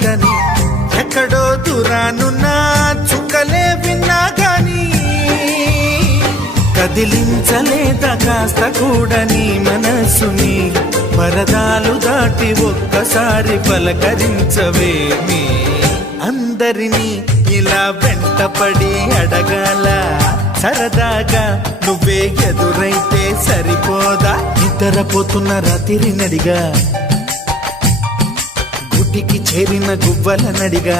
మాటని ఎక్కడో దూరానున్నా చుక్కలే విన్నా గాని కదిలించలేదా కాస్త కూడా నీ మనసుని పరదాలు దాటి ఒక్కసారి పలకరించవేమి అందరినీ ఇలా వెంటపడి అడగాల సరదాగా నువ్వే ఎదురైతే సరిపోదా నిద్రపోతున్న రాత్రి నడిగా గుటికి చేరిన గువ్వల నడిగా